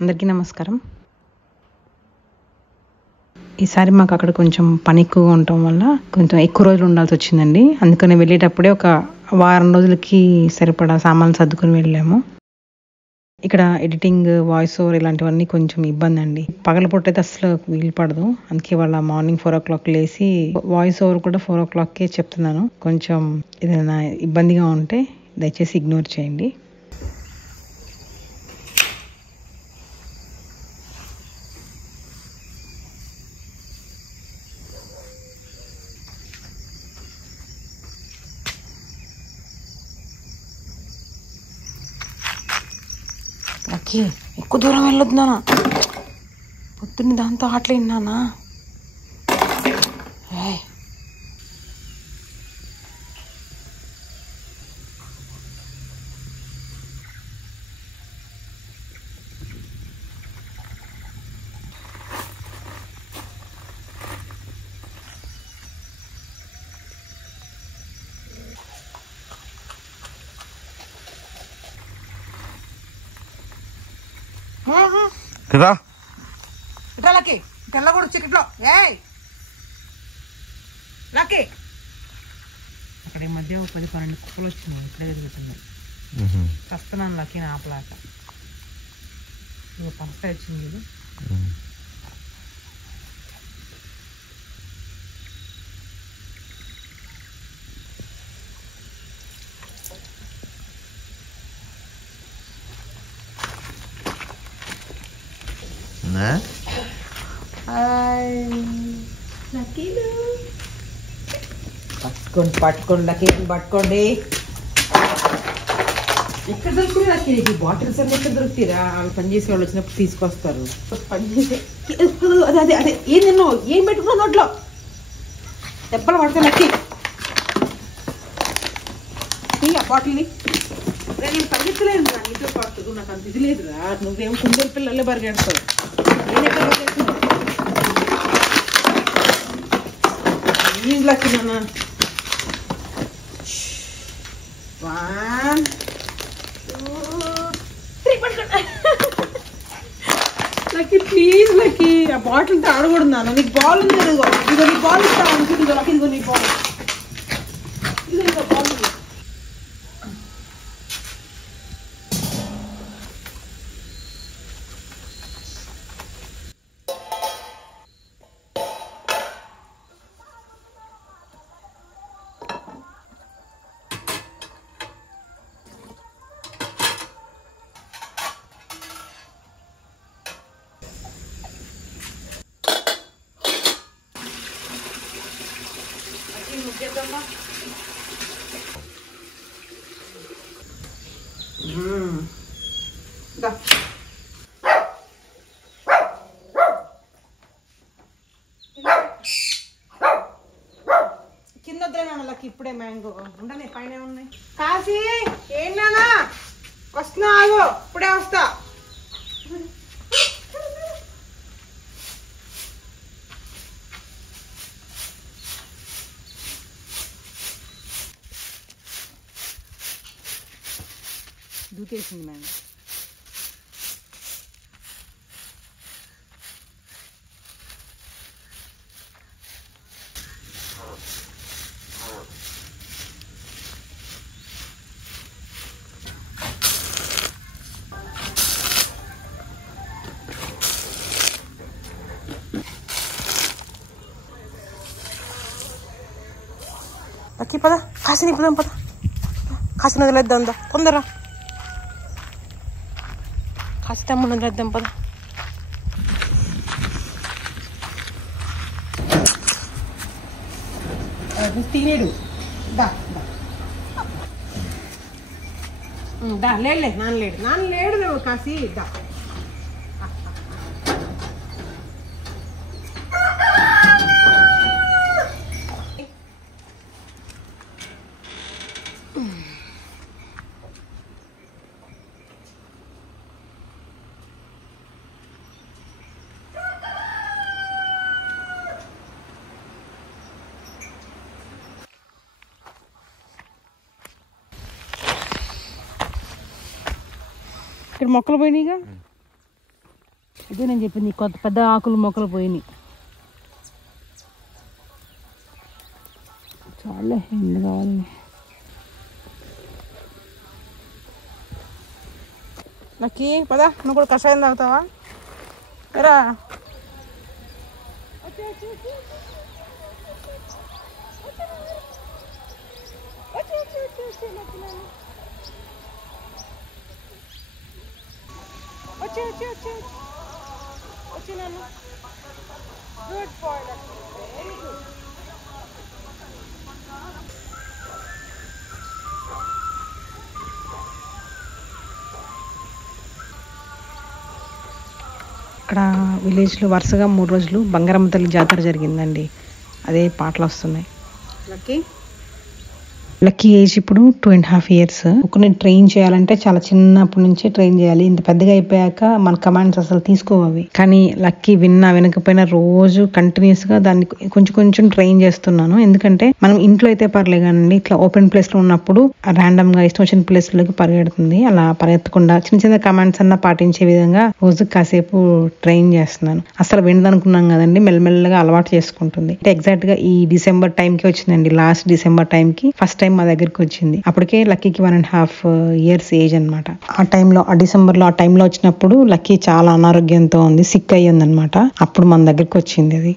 అందరికీ నమస్కారం. ఈసారి మాకు అక్కడ కొంచెం పని ఎక్కువగా ఉండటం వల్ల కొంచెం ఎక్కువ రోజులు ఉండాల్సి వచ్చిందండి. అందుకని వెళ్ళేటప్పుడే ఒక వారం రోజులకి సరిపడా సామాన్లు సర్దుకొని వెళ్ళాము. ఇక్కడ ఎడిటింగ్, వాయిస్ ఓవర్ ఇలాంటివన్నీ కొంచెం ఇబ్బంది అండి. పగలపూట అయితే అసలు వీలు పడదు. అందుకే వాళ్ళ మార్నింగ్ 4 o'clock లేసి వాయిస్ ఓవర్ కూడా 4 o'clockకే చెప్తున్నాను. కొంచెం ఏదైనా ఇబ్బందిగా ఉంటే దయచేసి ఇగ్నోర్ చేయండి. లక్కీ, ఎక్కువ దూరం వెళ్ళొద్దు నాన్న. పొద్దున్న దాంతో ఆటలేదు నాన్న. కదా ఇట్లా లక్కీ, తెల్లగూడు చికెట్లో లక్కీ. అక్కడ ఈ మధ్య 10-12 కుక్కలు వచ్చినాయి. ఇక్కడే తిరుగుతున్నాయి. వస్తున్నాను లక్కీ ఆపలాక. ఫస్ట్ వచ్చింది ఇది. పట్టుకోండి లక్కీ, పట్టుకోండి. ఎక్కడ దొరుకుతుంది లక్కీ? బాటిల్స్ అన్నీ ఎక్కడ దొరుకుతారా? అవి పనిచేసే వాళ్ళు వచ్చినప్పుడు తీసుకొస్తారు. పనిచేసే అదే అదే అదే ఏం తిన్నావు? ఏం పెట్టుకున్నావు నోట్లో? దెబ్బలు పడతాయి లక్కీ. ఆ బాటిల్ని నేను పరిగెత్తలేదు రా, నీతో పాటు నాకు అంత ఇది లేదురా. నువ్వేం కుందేలు పిల్లలే పరిగెడతావు. లక్కీ నాన్న, 1 2 3 లక్కీ ప్లీజ్ లక్కీ. ఆ బాటిల్తో ఆడకూడదు నాన్న. నీకు బాల్ ఉంది. ఇదిగో నీ బాల్ ఇస్తాను. ఇదిగో లక్కీ, ఇదిగో నీ బాల్. ఇదిగో బాల్. కింద వద్దులే లక్కీ, ఇప్పుడే మ్యాంగో ఉండనే పైన ఉన్నాయి. కాశీ ఏంటన్నా వస్తున్నా, ఆగో ఇప్పుడే వస్తా. దూకేసింది మ్యాంగో. లక్కీ పద, కాశీని ఇప్పుడు పద. కాశీని వదిలేద్దాం దా, తొందర. కాశీ తమ్ముని వదిలేద్దాం పద. తినేడు దా లేడులే, నాన్న లేడు నువ్వు కాశీ దా. ఇక్కడ మొక్కలు పోయినాయిగా. ఇదే నేను చెప్పింది, కొత్త పెద్ద ఆకులు మొక్కలు పోయినాయి. చాలా ఎండు కావాలి. లక్కీ పదా, నువ్వు కూడా కషాయం తాగుతావా? రా. Good boy, very good. ఇక్కడ విలేజ్లో వరుసగా 3 రోజులు బంగారమ్మ తల్లి జాతర జరిగిందండి. అదే పాటలు వస్తున్నాయి. లక్కీ ఏజ్ ఇప్పుడు 2.5 years. ఒకరిని ట్రైన్ చేయాలంటే చాలా చిన్నప్పటి నుంచే ట్రైన్ చేయాలి. ఇంత పెద్దగా అయిపోయాక మన కమాండ్స్ అసలు తీసుకోవాలి. కానీ లక్కీ వినకపోయినా రోజు కంటిన్యూస్ గా దాన్ని కొంచెం కొంచెం ట్రైన్ చేస్తున్నాను. ఎందుకంటే మనం ఇంట్లో అయితే పర్లే కానీ ఇట్లా ఓపెన్ ప్లేస్ లో ఉన్నప్పుడు ర్యాండమ్ గా ఇష్టం వచ్చిన ప్లేస్ లోకి పరిగెడుతుంది. అలా పరిగెత్తకుండా చిన్న చిన్న కమాండ్స్ అన్నా పాటించే విధంగా రోజు కాసేపు ట్రైన్ చేస్తున్నాను. అసలు వినదనుకున్నాం కదండి, మెల్లమెల్లగా అలవాటు చేసుకుంటుంది. అంటే ఎగ్జాక్ట్ గా ఈ డిసెంబర్ టైంకి వచ్చిందండి. లాస్ట్ డిసెంబర్ టైంకి ఫస్ట్ టైం మా దగ్గరికి వచ్చింది. అప్పటికే లక్కీకి 1.5 years ఏజ్ అనమాట. ఆ డిసెంబర్ లో ఆ టైంలో వచ్చినప్పుడు లక్కీ చాలా అనారోగ్యంతో ఉంది, సిక్ అయ్యింది అనమాట. అప్పుడు మన దగ్గరికి వచ్చింది అది.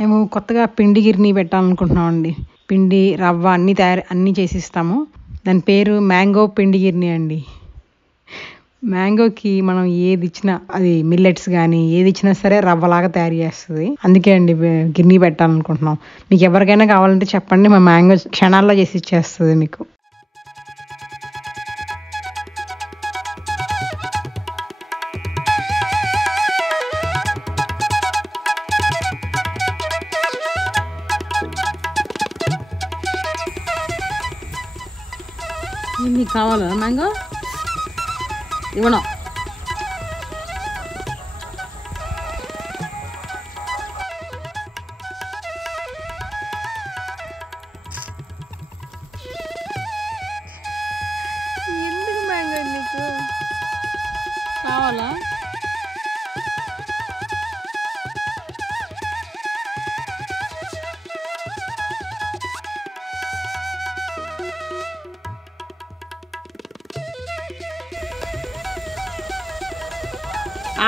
మేము కొత్తగా పిండి గిర్నీ పెట్టాలనుకుంటున్నాం అండి. పిండి రవ్వ అన్నీ చేసిస్తాము. దాని పేరు మ్యాంగో పిండి గిర్నీ అండి. మ్యాంగోకి మనం ఏది ఇచ్చినా, అది మిల్లెట్స్ కానీ ఏది ఇచ్చినా సరే రవ్వలాగా తయారు చేస్తుంది. అందుకే అండి గిర్నీ పెట్టాలనుకుంటున్నాం. మీకు ఎవరికైనా కావాలంటే చెప్పండి, మా మ్యాంగో క్షణాల్లో చేసి ఇచ్చేస్తుంది మీకు. నీకు కావాలా మ్యాంగో? ఇవ్వను. ఎందుకు మ్యాంగో నీకు కావాలా?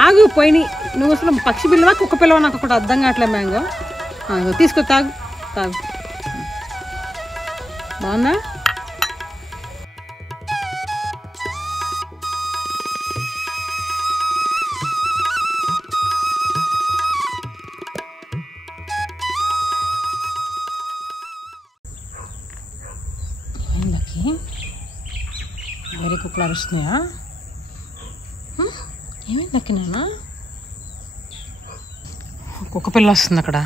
ఆగు పోయినాయి. నువ్వు అసలు పక్షి పిల్లవా కుక్క పిల్లవా నాకు ఒకటి అర్థం కావట్లే. మ్యాంగో తీసుకో, తాగు తాగు. బాగుందా? వేరే కుక్కలు అరుస్తున్నాయా? ఏమైంది లక్కీనా? కుక్క పిల్ల వస్తుంది అక్కడ.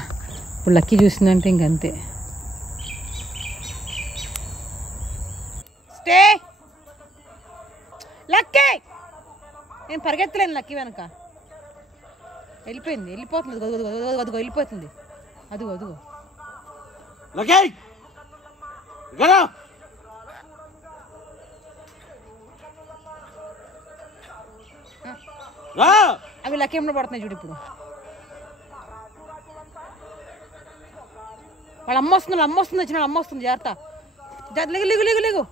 ఇప్పుడు లక్కీ చూసిందంటే ఇంకంతే. Stay lucky. నేను పరిగెత్తలేను లక్కీ వెనక. వెళ్ళిపోతుంది. అదిగో వెళ్ళిపోతుంది. అదిగో అవి లక్కీ ఏమన్నా పడుతున్నాయి చూడు. ఇప్పుడు వాళ్ళ అమ్మ వస్తుంది వచ్చిన అమ్మ వస్తుంది. జాగ్రత్త. లిగు.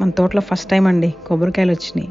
మన తోటలో ఫస్ట్ టైం అండి కొబ్బరికాయలు వచ్చినాయి.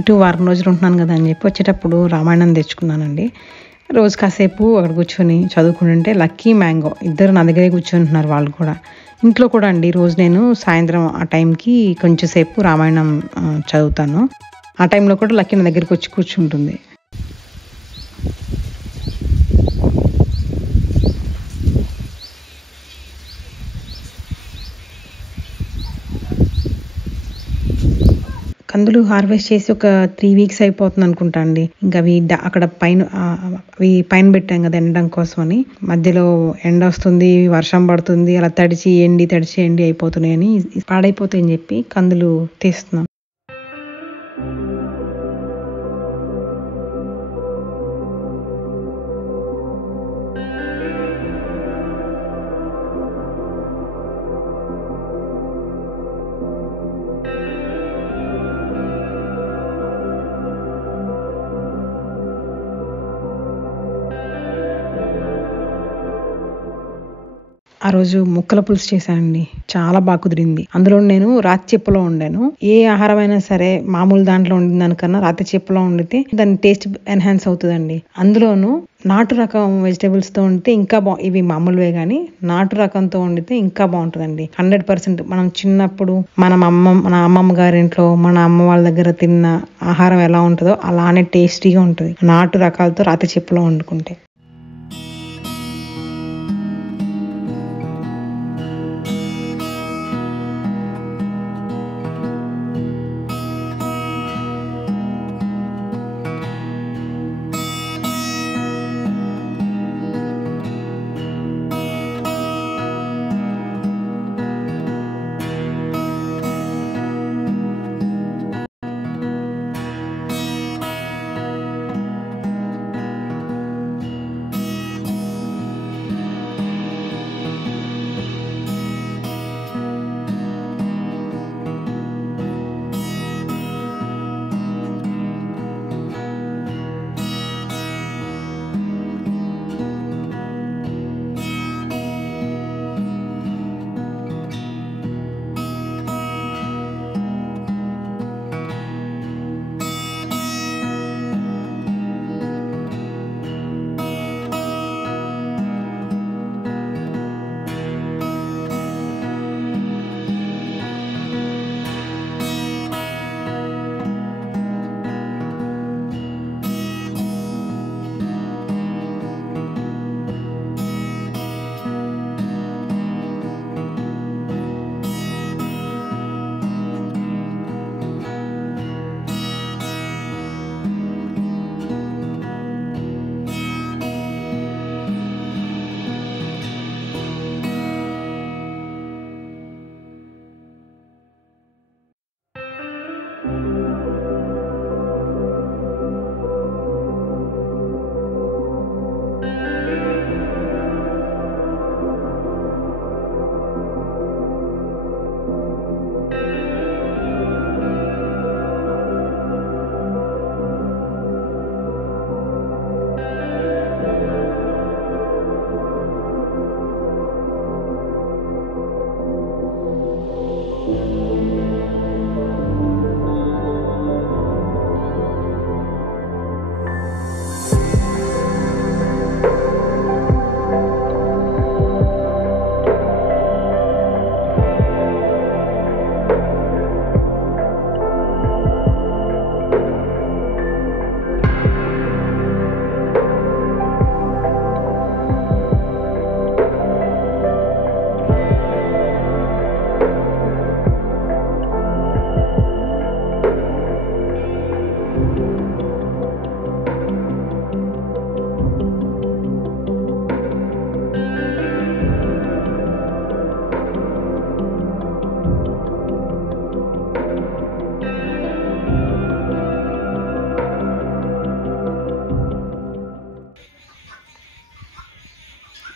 ఇటు వారం రోజులు ఉంటున్నాను కదా అని చెప్పి వచ్చేటప్పుడు రామాయణం తెచ్చుకున్నానండి. రోజు కాసేపు అక్కడ కూర్చొని చదువుకుంటుంటే లక్కీ మ్యాంగో ఇద్దరు నా దగ్గరే కూర్చొని వాళ్ళు కూడా. ఇంట్లో కూడా అండి రోజు నేను సాయంత్రం ఆ టైంకి కొంచెం సేపు రామాయణం చదువుతాను. ఆ టైంలో కూడా లక్కీ నా దగ్గరికి వచ్చి కూర్చుంటుంది. కందులు హార్వెస్ట్ చేసి ఒక 3 వీక్స్ అయిపోతుంది అనుకుంటా అండి. ఇంకా అవి అక్కడ పైన పెట్టాం కదా ఎండడం కోసం అని. మధ్యలో ఎండ వస్తుంది, వర్షం పడుతుంది, అలా తడిచి ఎండి అయిపోతున్నాయని పాడైపోతాయని చెప్పి కందులు తీస్తున్నాం. ఆ రోజు ముక్కల పులుసు చేశానండి. చాలా బాగా కుదిరింది. అందులో నేను రాతి చెప్పులో వండాను. ఏ ఆహారమైనా సరే మామూలు దాంట్లో వండిన దానికన్నా రాతి చెప్పులో వండితే దాని టేస్ట్ ఎన్హాన్స్ అవుతుందండి. అందులోనూ నాటు రకం వెజిటేబుల్స్ తో వండితే ఇంకా ఇవి మామూలువే కానీ నాటు రకంతో వండితే ఇంకా బాగుంటుందండి. 100%. మనం చిన్నప్పుడు మన అమ్మమ్మ గారింట్లో మన అమ్మ వాళ్ళ దగ్గర తిన్న ఆహారం ఎలా ఉంటుందో అలానే టేస్టీగా ఉంటుంది నాటు రకాలతో రాతి చెప్పులో వండుకుంటే.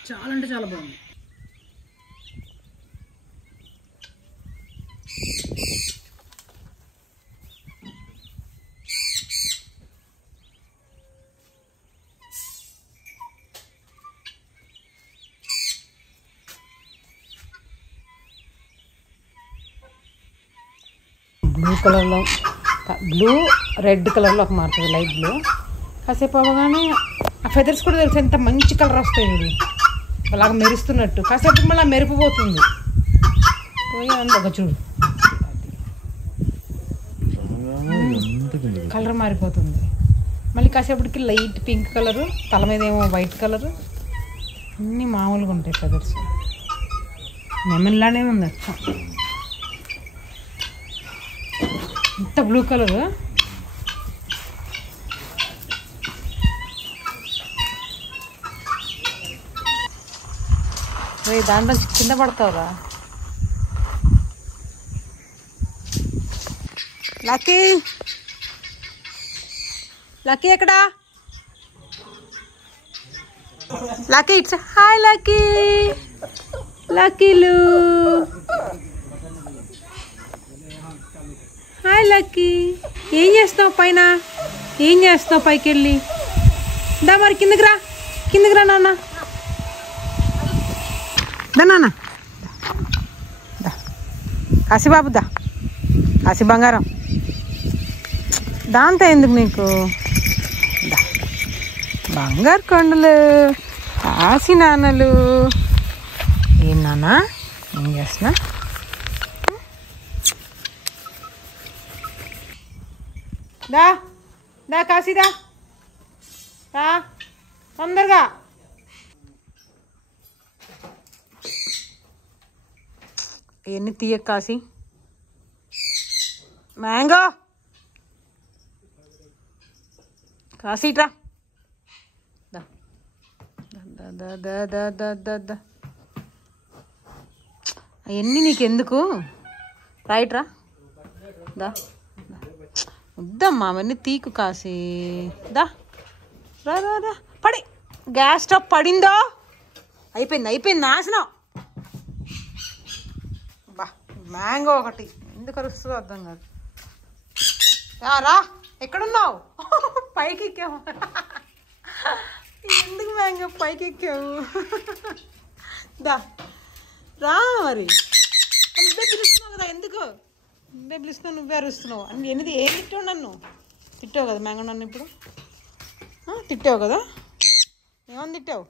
చాలా అంటే చాలా బాగుంది. బ్లూ కలర్లో బ్లూ రెడ్ కలర్లోకి మారుతుంది, లైట్ బ్లూ. కాసేపు అవ్వగానే ఆ ఫెదర్స్ కూడా తెలుసు ఎంత మంచి కలర్ వస్తాయి చూడు, అలాగ మెరుస్తున్నట్టు. కాసేపు మళ్ళీ మెరిపిపోతుంది పోయి ఒక చూడు కలర్ మారిపోతుంది. మళ్ళీ కాసేపటికి లైట్ పింక్ కలరు, తల మీద ఏమో వైట్ కలరు, అన్నీ మామూలుగా ఉంటాయి ఫెదర్స్. లెమన్లానే ఉంది ఇంత బ్లూ కలరు. దాంట్లో కింద పడతావురా. లక్కీ లక్కీ ఎక్కడా? Lucky it's hi Lucky. లక్కీలు హాయ్ లక్కీ. ఏం చేస్తావు పైన? ఏం చేస్తావు పైకి వెళ్ళి? దా మరి కిందకి రా, కిందకి రా నాన్న. దా నాన్న, దా కాశీబాబు, దా కాశీ బంగారం. దాంతో ఎందుకు నీకు? దా బంగారు కొండలు, కాశీ నాన్నలు. ఏం నాన్న ఏం చేస్తున్నా? దా దా కాశీదా, రా తొందరగా. ఎన్ని తీయ కాశీ. మ్యాంగో కాశీట్రా. దా దా దా దా దా దా దా. అవన్నీ నీకెందుకు? రైట్ రా, దా వద్దమ్మా అవన్నీ తీకు కాశీ. దా రా రా రా. పడి గ్యాస్ స్టవ్ పడిందో? అయిపోయింది అయిపోయింది నాశనం. బా మ్యాంగో ఒకటి ఎందుకు అరుస్తుందో అర్థం కాదు. రా ఎక్కడున్నావు? పైకి ఎక్కావు. ఎందుకు మ్యాంగో పైకి ఎక్కావు? దా రా మరి. నువ్వే పిలుస్తున్నావు కదా, ఎందుకు నువ్వే పిలుస్తున్నావు, నువ్వే అరుస్తున్నావు. అన్ని ఎనిమిది ఏం తిట్టావు? నన్ను తిట్టావు కదా మ్యాంగో, నన్ను ఇప్పుడు తిట్టావు కదా. ఏమని తిట్టావు?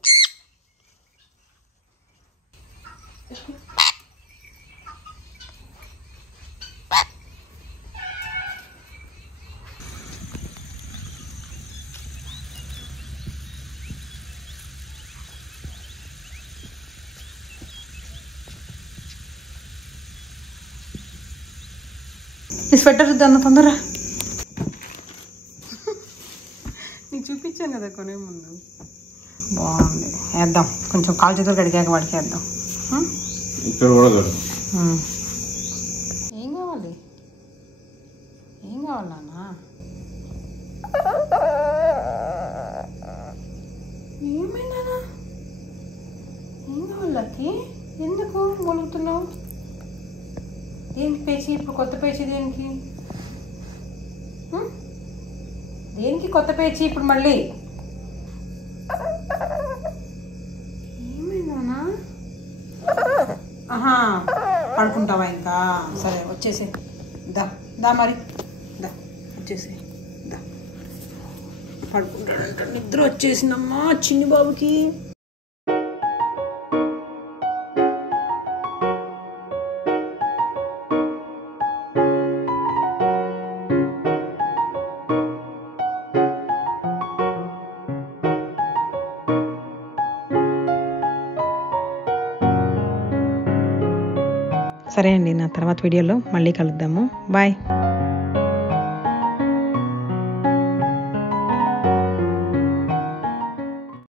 నీ స్వెటర్ ఇద్దాను తొందరగా. నీకు చూపించాను కదా కొనే ముందు. బాగుంది, వేద్దాం. కొంచెం కాలు చేతులు కడిగాక వాడికి వేద్దాం. ఏం కావాలి? ఏం కావాలి నాన్న? ఏమైనా ఏం కావాలి? ఎందుకు మొలుగుతున్నావు? దేనికి పేచి? ఇప్పుడు కొత్త పేచి దేనికి? దేనికి కొత్త పేచి ఇప్పుడు మళ్ళీ? ఏమైందా? ఆహా పడుకుంటావా ఇంకా? సరే వచ్చేసే. దా దా మరి, దా వచ్చేసే. దా పడుకుంటాడంట. నిద్ర వచ్చేసిందమ్మా చిన్ని బాబుకి. సరే అండి, నా తర్వాత వీడియోలో మళ్ళీ కలుద్దాము. బాయ్.